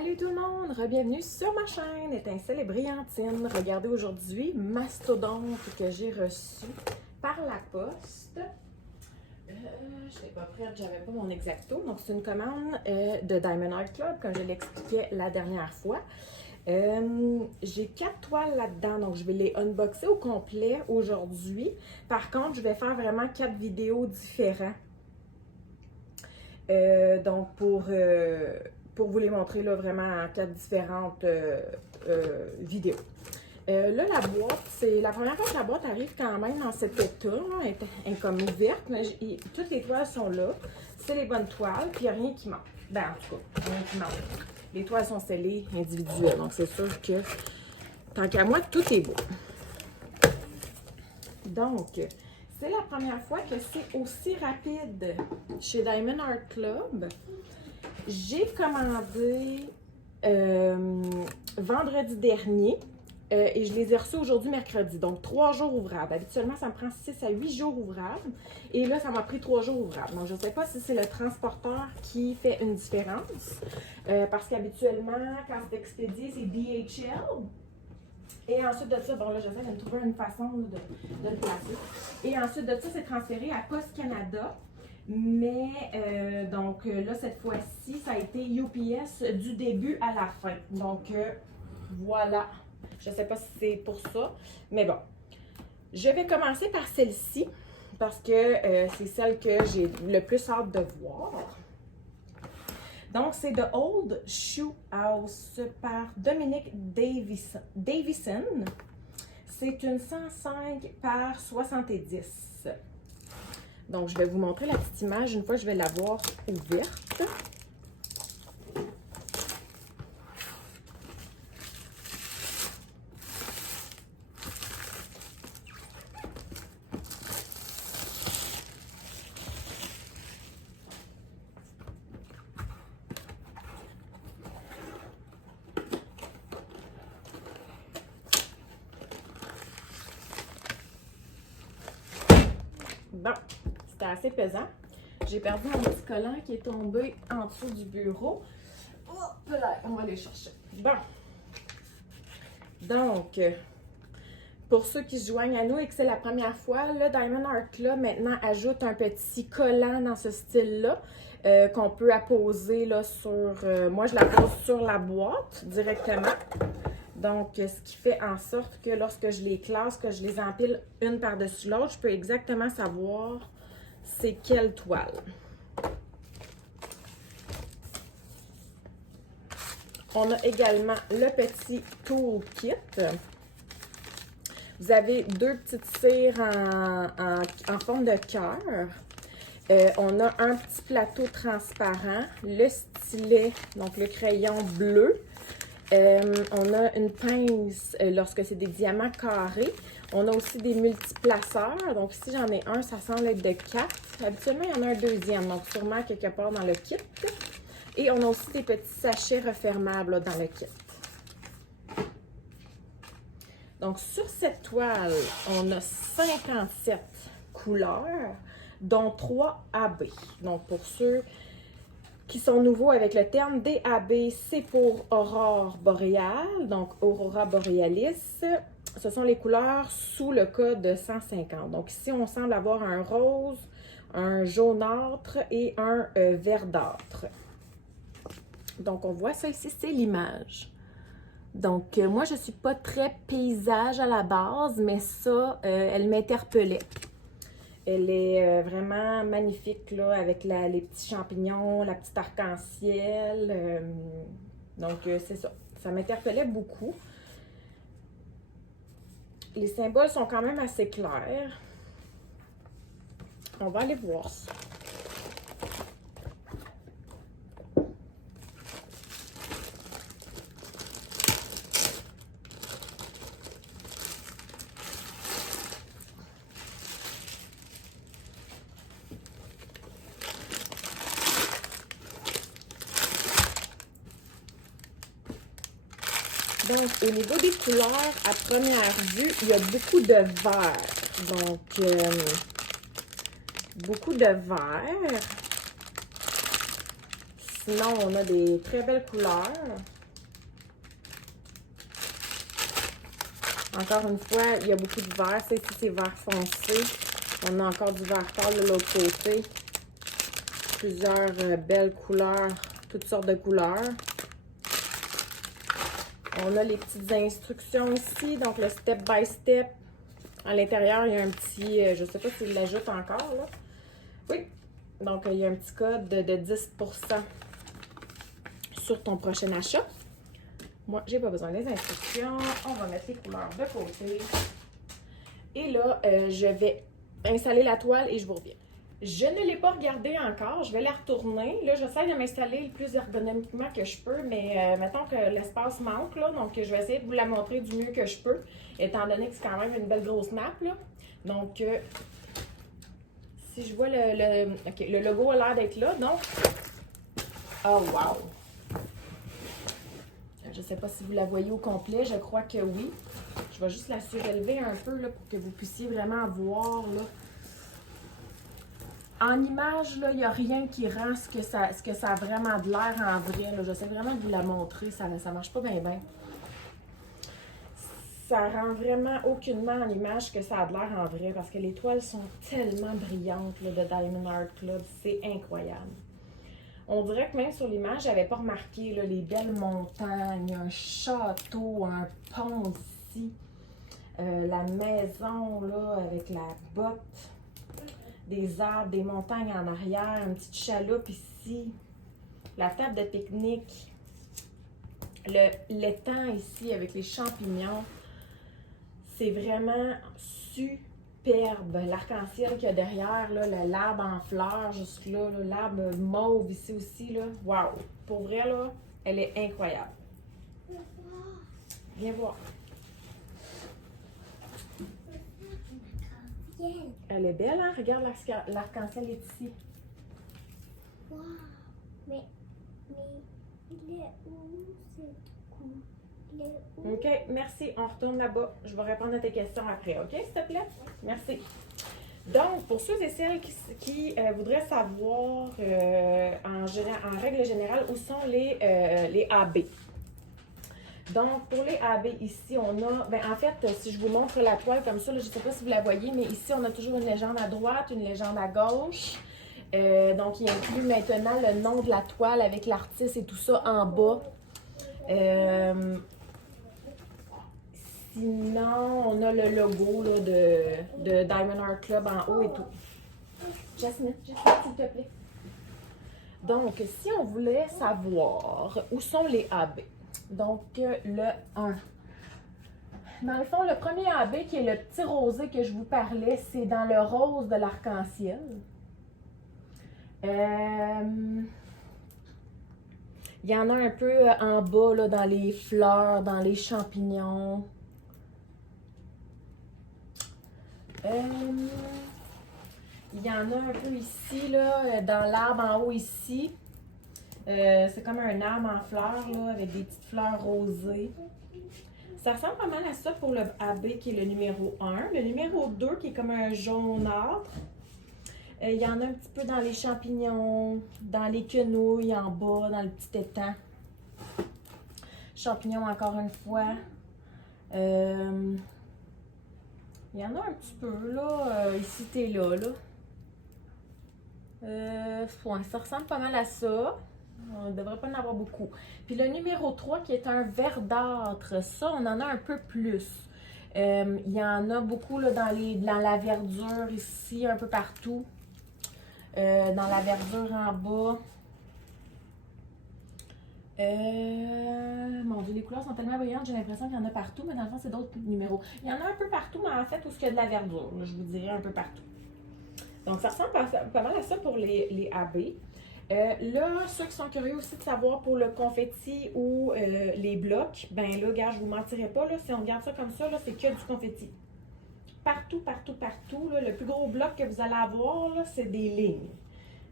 Salut tout le monde! Bienvenue sur ma chaîne Étincelle et Brillantine. Regardez aujourd'hui Mastodonte que j'ai reçu par la poste. Je n'étais pas prête, j'avais pas mon exacto. Donc c'est une commande de Diamond Art Club, comme je l'expliquais la dernière fois. J'ai 4 toiles là-dedans, donc je vais les unboxer au complet aujourd'hui. Par contre, je vais faire vraiment 4 vidéos différentes. Donc pour vous les montrer là, vraiment en 4 différentes vidéos. Là, la boîte, c'est la première fois que la boîte arrive quand même dans cet état. Là, elle est comme ouverte, mais toutes les toiles sont là. C'est les bonnes toiles, puis il n'y a rien qui manque. Ben, en tout cas, rien qui manque. Les toiles sont scellées individuelles, donc c'est sûr que, tant qu'à moi, tout est beau. Donc, c'est la première fois que c'est aussi rapide chez Diamond Art Club. J'ai commandé vendredi dernier et je les ai reçus aujourd'hui mercredi. Donc 3 jours ouvrables. Habituellement, ça me prend 6 à 8 jours ouvrables. Et là, ça m'a pris 3 jours ouvrables. Donc je ne sais pas si c'est le transporteur qui fait une différence. Parce qu'habituellement, quand c'est expédié, c'est DHL. Et ensuite de ça, bon là, j'essaie de me trouver une façon de le placer. Et ensuite de ça, c'est transféré à Post Canada. Mais donc là, cette fois-ci, ça a été UPS du début à la fin. Donc voilà. Je ne sais pas si c'est pour ça. Mais bon. Je vais commencer par celle-ci. Parce que c'est celle que j'ai le plus hâte de voir. Donc, c'est The Old Shoe House par Dominique Davison. C'est une 105 par 70. Donc, je vais vous montrer la petite image une fois que je vais l'avoir ouverte. Bon, c'était assez pesant. J'ai perdu mon petit collant qui est tombé en dessous du bureau. Hop là, on va aller chercher. Bon. Donc, pour ceux qui se joignent à nous et que c'est la première fois, le Diamond Art Club maintenant ajoute un petit collant dans ce style-là qu'on peut apposer là, sur... moi, je la pose sur la boîte directement. Donc, ce qui fait en sorte que lorsque je les classe, que je les empile une par-dessus l'autre, je peux exactement savoir c'est quelle toile. On a également le petit toolkit. Vous avez 2 petites cires en forme de cœur. On a un petit plateau transparent, le stylet, donc le crayon bleu. On a une pince lorsque c'est des diamants carrés. On a aussi des multiplaceurs. Donc ici, j'en ai un, ça semble être de 4. Habituellement, il y en a un deuxième, donc sûrement quelque part dans le kit. Et on a aussi des petits sachets refermables là, dans le kit. Donc sur cette toile, on a 57 couleurs, dont 3 AB. Donc pour ceux qui sont nouveaux avec le terme DAB, c'est pour Aurore boréale, donc Aurora borealis. Ce sont les couleurs sous le code 150. Donc ici, on semble avoir un rose, un jaunâtre et un verdâtre. Donc on voit ça ici, c'est l'image. Donc moi, je ne suis pas très paysage à la base, mais ça, elle m'interpellait. Elle est vraiment magnifique là, avec les petits champignons, la petite arc-en-ciel. Donc, c'est ça. Ça m'interpellait beaucoup. Les symboles sont quand même assez clairs. On va aller voir ça. Donc, au niveau des couleurs, à première vue, il y a beaucoup de vert. Donc, beaucoup de vert. Sinon, on a des très belles couleurs. Encore une fois, il y a beaucoup de vert. Ça, ici, c'est vert foncé. On a encore du vert pâle de l'autre côté. Plusieurs belles couleurs, toutes sortes de couleurs. On a les petites instructions ici, donc le step by step. À l'intérieur, il y a un petit, je ne sais pas s'il l'ajoute encore, là. Oui, donc il y a un petit code de 10% sur ton prochain achat. Moi, j'ai pas besoin des instructions. On va mettre les couleurs de côté. Et là, je vais installer la toile et je vous reviens. Je ne l'ai pas regardée encore, je vais la retourner. Là, j'essaie de m'installer le plus ergonomiquement que je peux, mais mettons que l'espace manque, là, donc je vais essayer de vous la montrer du mieux que je peux, étant donné que c'est quand même une belle grosse map, là. Donc, si je vois le logo a l'air d'être là, donc... Oh, wow! Je ne sais pas si vous la voyez au complet, je crois que oui. Je vais juste la surélever un peu, là, pour que vous puissiez vraiment voir, là. En image, là, il n'y a rien qui rend ce que ça a vraiment de l'air en vrai. J'essaie vraiment de vous la montrer. Ça ne marche pas bien. Ça rend vraiment aucunement en image que ça a de l'air en vrai parce que les toiles sont tellement brillantes là, de Diamond Art Club. C'est incroyable. On dirait que même sur l'image, je n'avais pas remarqué là, les belles montagnes, un château, un pont ici, la maison là, avec la botte. Des arbres, des montagnes en arrière, une petite chaloupe ici, la table de pique-nique, l'étang ici avec les champignons. C'est vraiment superbe. L'arc-en-ciel qu'il y a derrière, l'arbre en fleurs jusque là, l'arbre mauve ici aussi. Là. Wow! Pour vrai, là, elle est incroyable. Viens voir. Elle est belle, hein? Regarde, l'arc-en-ciel est ici. Wow! Mais il est où ce coup? Il est où? OK, merci. On retourne là-bas. Je vais répondre à tes questions après, OK, s'il te plaît? Merci. Donc, pour ceux et celles qui voudraient savoir en règle générale où sont les AB. Donc, pour les AB, ici, on a... Ben, en fait, si je vous montre la toile comme ça, là, je ne sais pas si vous la voyez, mais ici, on a toujours une légende à droite, une légende à gauche. Donc, il inclut maintenant le nom de la toile avec l'artiste et tout ça en bas. Sinon, on a le logo là, de Diamond Art Club en haut et tout. Jasmine, s'il te plaît. Donc, si on voulait savoir où sont les AB, donc le 1. Dans le fond, le premier AB, qui est le petit rosé que je vous parlais, c'est dans le rose de l'arc-en-ciel. Il y en a un peu en bas, là, dans les fleurs, dans les champignons. Il y en a un peu ici, là, dans l'arbre en haut ici. C'est comme un arbre en fleurs, là, avec des petites fleurs rosées. Ça ressemble pas mal à ça pour le AB qui est le numéro 1. Le numéro 2 qui est comme un jaunâtre. Il y en a un petit peu dans les champignons, dans les quenouilles en bas, dans le petit étang. Champignons encore une fois. Il y en a un petit peu, là. Ici, t'es là, là. Ouais, ça ressemble pas mal à ça. On ne devrait pas en avoir beaucoup. Puis le numéro 3 qui est un verdâtre, ça, on en a un peu plus. Il y en a beaucoup là, dans la verdure ici, un peu partout. Dans la verdure en bas. Mon Dieu, les couleurs sont tellement brillantes, j'ai l'impression qu'il y en a partout, mais dans le fond, c'est d'autres numéros. Il y en a un peu partout, mais en fait, où il y a de la verdure, là, je vous dirais un peu partout. Donc, ça ressemble pas mal à ça pour les AB. Là, ceux qui sont curieux aussi de savoir pour le confetti ou les blocs, ben là, regarde, je vous mentirai pas, là, si on regarde ça comme ça, là, c'est que du confetti. Partout, partout, partout, là, le plus gros bloc que vous allez avoir, là, c'est des lignes.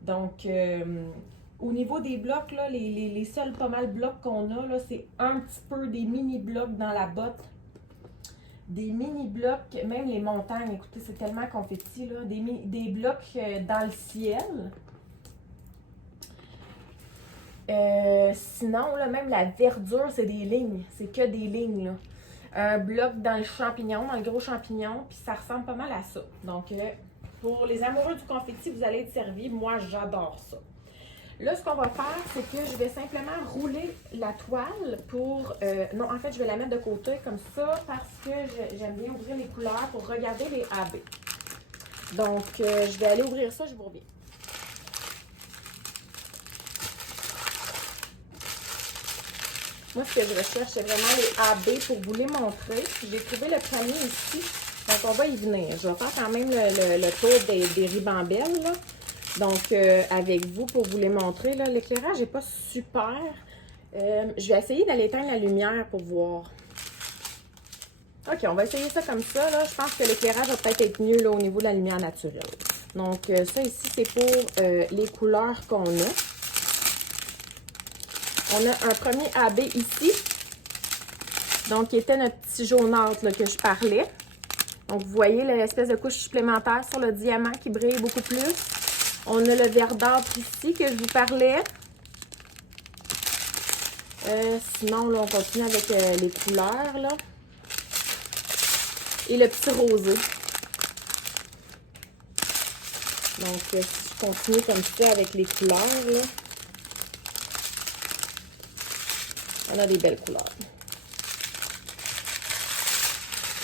Donc, au niveau des blocs, là, les seuls pas mal blocs qu'on a, là, c'est un petit peu des mini-blocs dans la botte. Des mini-blocs, même les montagnes, écoutez, c'est tellement confetti, là. Des blocs dans le ciel. Sinon, là, même la verdure, c'est des lignes. C'est que des lignes, là. Un bloc dans le champignon, dans le gros champignon, puis ça ressemble pas mal à ça. Donc, pour les amoureux du confetti, vous allez être servis. Moi, j'adore ça. Là, ce qu'on va faire, c'est que je vais simplement rouler la toile pour... non, en fait, je vais la mettre de côté comme ça parce que j'aime bien ouvrir les couleurs pour regarder les AB. Donc, je vais aller ouvrir ça, je vous reviens. Moi, ce que je recherche, c'est vraiment les AB pour vous les montrer. J'ai trouvé le premier ici, donc on va y venir. Je vais faire quand même le tour des ribambelles, là. Donc, avec vous pour vous les montrer. L'éclairage n'est pas super. Je vais essayer d'aller éteindre la lumière pour voir. OK, on va essayer ça comme ça. Là. Je pense que l'éclairage va peut-être être mieux là, au niveau de la lumière naturelle. Donc, ça ici, c'est pour les couleurs qu'on a. On a un premier AB ici. Donc, qui était notre petit jaunâtre là, que je parlais. Donc, vous voyez l'espèce de couche supplémentaire sur le diamant qui brille beaucoup plus. On a le verdâtre ici que je vous parlais. Sinon, là, on continue avec les couleurs, là. Et le petit rosé. Donc, si je continue comme ça avec les couleurs, là, on a des belles couleurs.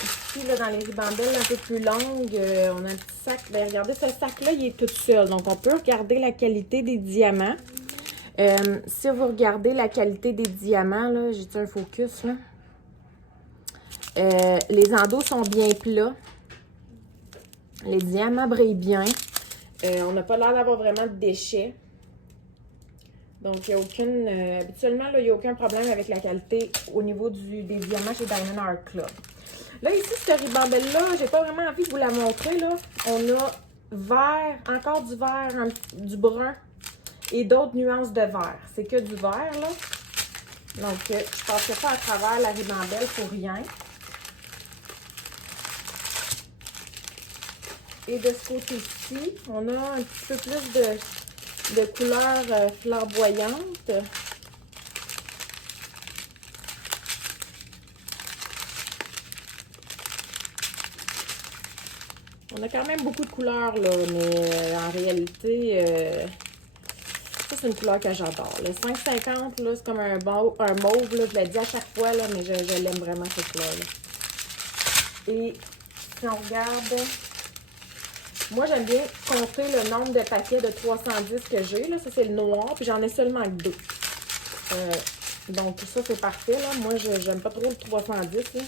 Ici, là, dans les ribambelles un peu plus longues, on a un petit sac. Bien, regardez, ce sac-là, il est tout seul. Donc, on peut regarder la qualité des diamants. Si vous regardez la qualité des diamants, là, j'ai-tu un focus, là? Les endos sont bien plats. Les diamants brillent bien. On n'a pas l'air d'avoir vraiment de déchets. Donc, il n'y a aucune... habituellement, là, il n'y a aucun problème avec la qualité au niveau des diamants chez Diamond Art Club. Là, ici, cette ribambelle-là, j'ai pas vraiment envie de vous la montrer, là. On a vert, encore du vert, du brun et d'autres nuances de vert. C'est que du vert, là. Donc, je ne passerai pas à travers la ribambelle pour rien. Et de ce côté-ci, on a un petit peu plus de couleurs flamboyantes. On a quand même beaucoup de couleurs, là, mais en réalité, ça, c'est une couleur que j'adore. Le 550, là, c'est comme un mauve, là, je l'ai dit à chaque fois, là, mais je l'aime vraiment, cette couleur-là. Et si on regarde... Moi, j'aime bien compter le nombre de paquets de 310 que j'ai. Là, ça, c'est le noir, puis j'en ai seulement que 2. Donc, ça, c'est parfait. Là. Moi, j'aime pas trop le 310. Là.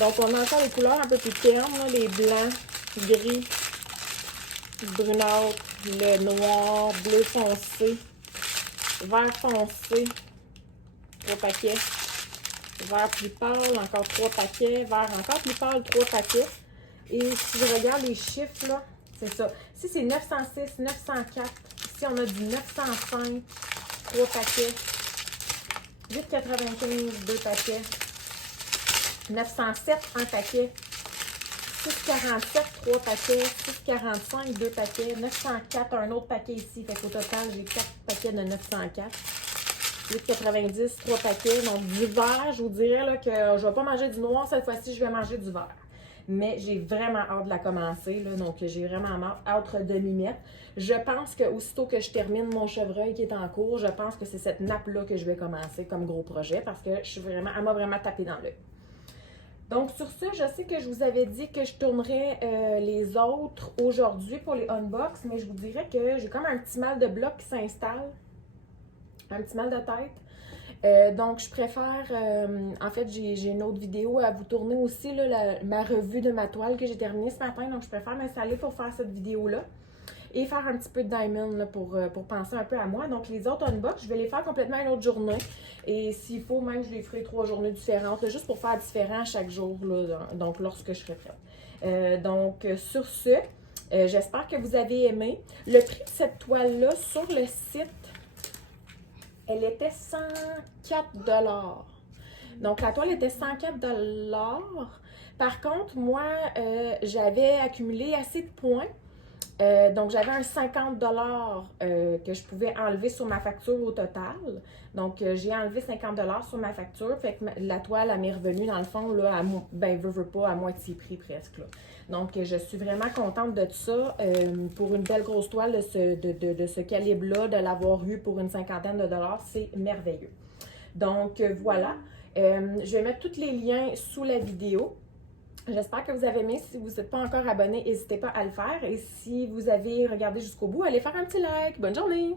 Donc, on a encore les couleurs un peu plus ternes. Là, les blancs, gris, brunâtre, le noir, bleu foncé, vert foncé, 3 paquets. Vert plus pâle, encore 3 paquets. Vert encore plus pâle, 3 paquets. Et si je regarde les chiffres, là, c'est ça. Ici, c'est 906, 904. Ici, on a du 905, 3 paquets. 8,95, 2 paquets. 907, 1 paquet. 6,47, 3 paquets. 6,45, 2 paquets. 904, un autre paquet ici. Fait qu'au total, j'ai 4 paquets de 904. 8,90, 3 paquets. Donc, du vert, je vous dirais là, que je ne vais pas manger du noir. Cette fois-ci, je vais manger du vert. Mais j'ai vraiment hâte de la commencer, là, donc j'ai vraiment hâte de m'y mettre. Je pense que aussitôt que je termine mon chevreuil qui est en cours, je pense que c'est cette nappe-là que je vais commencer comme gros projet parce que elle m'a vraiment tapé dans l'œil. Donc sur ce, je sais que je vous avais dit que je tournerais les autres aujourd'hui pour les unbox, mais je vous dirais que j'ai comme un petit mal de bloc qui s'installe, un petit mal de tête. Donc, je préfère, en fait, j'ai une autre vidéo à vous tourner aussi, là, ma revue de ma toile que j'ai terminée ce matin. Donc, je préfère m'installer pour faire cette vidéo-là et faire un petit peu de diamond là, pour penser un peu à moi. Donc, les autres unbox, je vais les faire complètement une autre journée. Et s'il faut, même, je les ferai 3 journées différentes, là, juste pour faire différent chaque jour, là, donc lorsque je serai prête. Donc, sur ce, j'espère que vous avez aimé. Le prix de cette toile-là sur le site, elle était 104 $. Donc, la toile était 104 $. Par contre, moi, j'avais accumulé assez de points Donc, j'avais un 50 que je pouvais enlever sur ma facture au total. Donc, j'ai enlevé 50 sur ma facture. Fait que la toile, elle m'est revenue, dans le fond, là, veut pas, à moitié prix presque. Là. Donc, je suis vraiment contente de ça. Pour une belle grosse toile de ce calibre-là, de l'avoir eu pour une cinquantaine de dollars, c'est merveilleux. Donc, voilà. Je vais mettre tous les liens sous la vidéo. J'espère que vous avez aimé. Si vous n'êtes pas encore abonné, n'hésitez pas à le faire. Et si vous avez regardé jusqu'au bout, allez faire un petit like. Bonne journée!